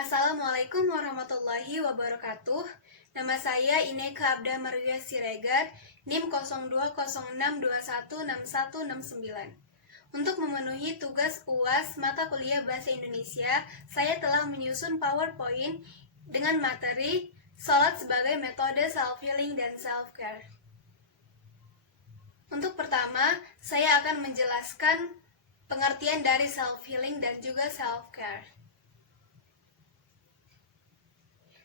Assalamualaikum warahmatullahi wabarakatuh. Nama saya Ineka Abda Maria Siregar, NIM 0206216169. Untuk memenuhi tugas UAS mata kuliah Bahasa Indonesia, saya telah menyusun PowerPoint dengan materi Salat sebagai metode self-healing dan self-care. Untuk pertama, saya akan menjelaskan pengertian dari self-healing dan juga self-care.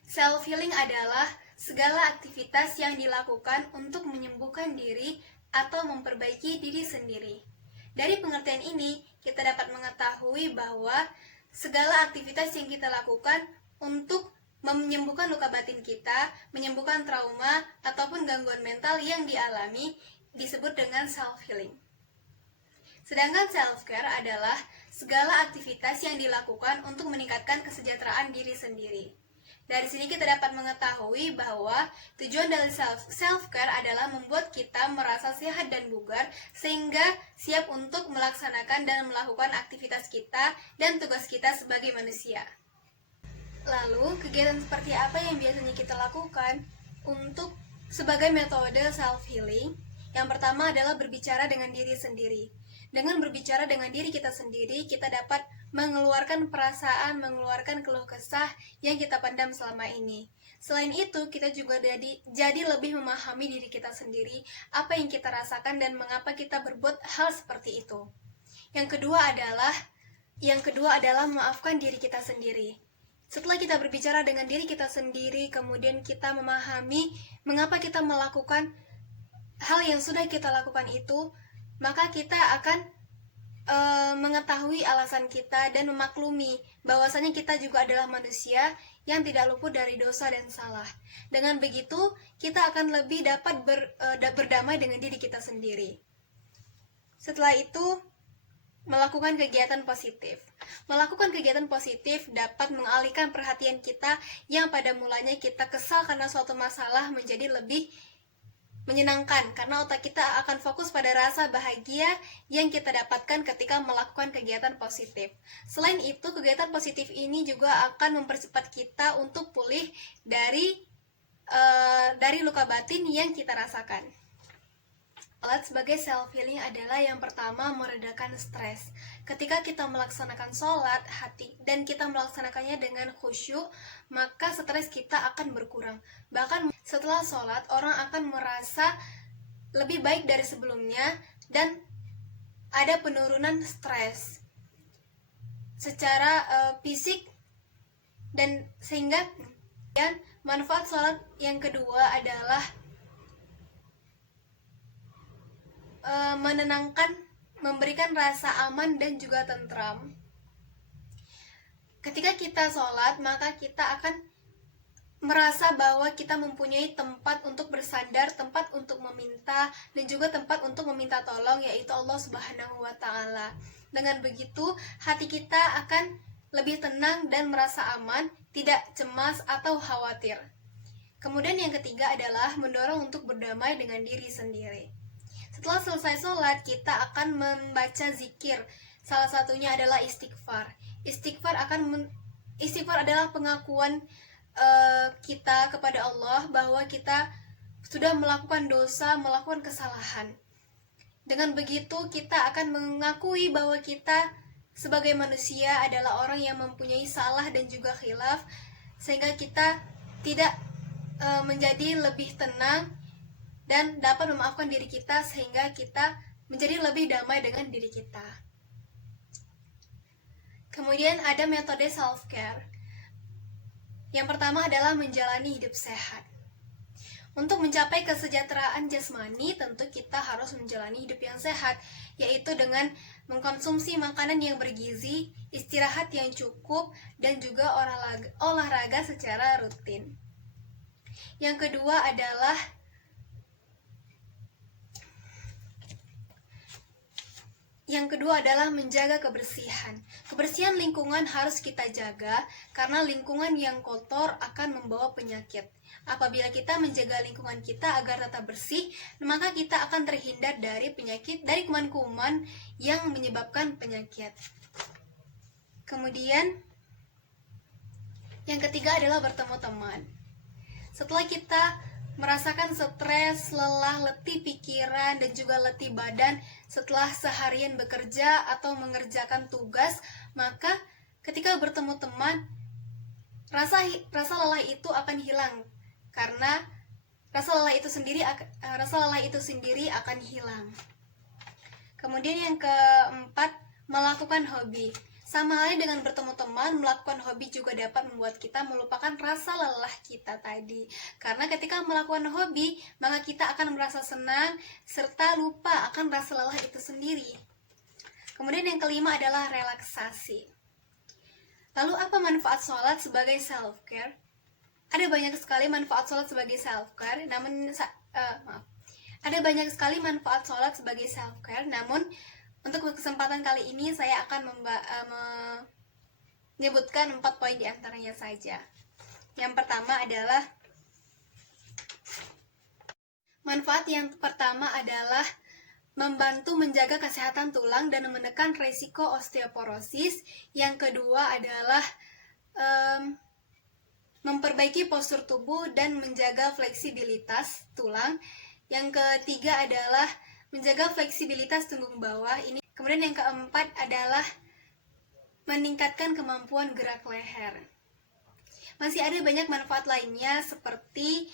Self-healing adalah segala aktivitas yang dilakukan untuk menyembuhkan diri atau memperbaiki diri sendiri. Dari pengertian ini, kita dapat mengetahui bahwa segala aktivitas yang kita lakukan untuk menyembuhkan luka batin kita, menyembuhkan trauma, ataupun gangguan mental yang dialami disebut dengan self-healing. Sedangkan self-care adalah segala aktivitas yang dilakukan untuk meningkatkan kesejahteraan diri sendiri. Dari sini kita dapat mengetahui bahwa tujuan dari self-care adalah membuat kita merasa sehat dan bugar sehingga siap untuk melaksanakan dan melakukan aktivitas kita dan tugas kita sebagai manusia. Lalu, kegiatan seperti apa yang biasanya kita lakukan untuk sebagai metode self-healing? Yang pertama adalah berbicara dengan diri sendiri. Dengan berbicara dengan diri kita sendiri, kita dapat mengeluarkan perasaan, mengeluarkan keluh kesah yang kita pendam selama ini. Selain itu, kita juga jadi lebih memahami diri kita sendiri, apa yang kita rasakan dan mengapa kita berbuat hal seperti itu. Yang kedua adalah memaafkan diri kita sendiri. Setelah kita berbicara dengan diri kita sendiri, kemudian kita memahami mengapa kita melakukan hal yang sudah kita lakukan itu, maka kita akan mengetahui alasan kita dan memaklumi bahwasanya kita juga adalah manusia yang tidak luput dari dosa dan salah. Dengan begitu, kita akan lebih dapat berdamai dengan diri kita sendiri. Setelah itu, melakukan kegiatan positif. Melakukan kegiatan positif dapat mengalihkan perhatian kita yang pada mulanya kita kesal karena suatu masalah menjadi lebih menyenangkan, karena otak kita akan fokus pada rasa bahagia yang kita dapatkan ketika melakukan kegiatan positif. Selain itu, kegiatan positif ini juga akan mempercepat kita untuk pulih dari luka batin yang kita rasakan. Alat sebagai self-healing adalah yang pertama, meredakan stres. Ketika kita melaksanakan sholat dan kita melaksanakannya dengan khusyuk, maka stres kita akan berkurang. Bahkan setelah sholat, orang akan merasa lebih baik dari sebelumnya dan ada penurunan stres secara fisik, dan sehingga manfaat sholat yang kedua adalah menenangkan, memberikan rasa aman dan juga tentram. Ketika kita sholat, maka kita akan merasa bahwa kita mempunyai tempat untuk bersandar, tempat untuk meminta, dan juga tempat untuk meminta tolong, yaitu Allah Subhanahu wa Ta'ala. Dengan begitu, hati kita akan lebih tenang dan merasa aman, tidak cemas atau khawatir. Kemudian yang ketiga adalah mendorong untuk berdamai dengan diri sendiri. Setelah selesai sholat, kita akan membaca zikir. Salah satunya adalah istighfar. Istighfar adalah pengakuan kita kepada Allah bahwa kita sudah melakukan dosa, melakukan kesalahan. Dengan begitu, kita akan mengakui bahwa kita sebagai manusia adalah orang yang mempunyai salah dan juga khilaf, sehingga kita tidak menjadi lebih tenang dan dapat memaafkan diri kita sehingga kita menjadi lebih damai dengan diri kita. Kemudian ada metode self-care. Yang pertama adalah menjalani hidup sehat. Untuk mencapai kesejahteraan jasmani, tentu kita harus menjalani hidup yang sehat, yaitu dengan mengkonsumsi makanan yang bergizi, istirahat yang cukup, dan juga olahraga secara rutin. Yang kedua adalah menjaga kebersihan. Kebersihan lingkungan harus kita jaga karena lingkungan yang kotor akan membawa penyakit. Apabila kita menjaga lingkungan kita agar tetap bersih, maka kita akan terhindar dari penyakit, dari kuman-kuman yang menyebabkan penyakit. Kemudian Yang ketiga adalah bertemu teman. Setelah kita merasakan stres, lelah, letih pikiran, dan juga letih badan setelah seharian bekerja atau mengerjakan tugas, maka ketika bertemu teman, rasa lelah itu akan hilang karena rasa lelah itu sendiri akan hilang. Kemudian yang keempat, melakukan hobi. Sama halnya dengan bertemu teman, melakukan hobi juga dapat membuat kita melupakan rasa lelah kita tadi. Karena ketika melakukan hobi, maka kita akan merasa senang serta lupa akan rasa lelah itu sendiri. Kemudian yang kelima adalah relaksasi. Lalu apa manfaat sholat sebagai self-care? Ada banyak sekali manfaat sholat sebagai self-care, namun untuk kesempatan kali ini saya akan menyebutkan 4 poin di antaranya saja. Yang pertama adalah manfaat yang pertama adalah membantu menjaga kesehatan tulang dan menekan risiko osteoporosis. Yang kedua adalah memperbaiki postur tubuh dan menjaga fleksibilitas tulang. Yang ketiga adalah menjaga fleksibilitas punggung bawah. Kemudian yang keempat adalah meningkatkan kemampuan gerak leher. Masih ada banyak manfaat lainnya seperti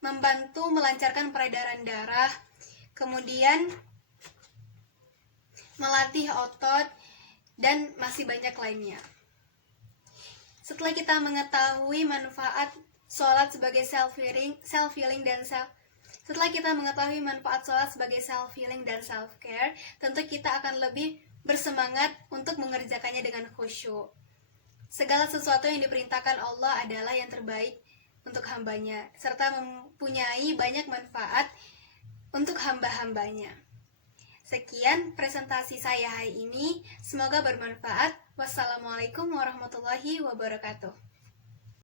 membantu melancarkan peredaran darah, kemudian melatih otot, dan masih banyak lainnya. Setelah kita mengetahui manfaat sholat sebagai self-healing dan self-care, tentu kita akan lebih bersemangat untuk mengerjakannya dengan khusyuk. Segala sesuatu yang diperintahkan Allah adalah yang terbaik untuk hambanya, serta mempunyai banyak manfaat untuk hamba-hambanya. Sekian presentasi saya hari ini, semoga bermanfaat. Wassalamualaikum warahmatullahi wabarakatuh.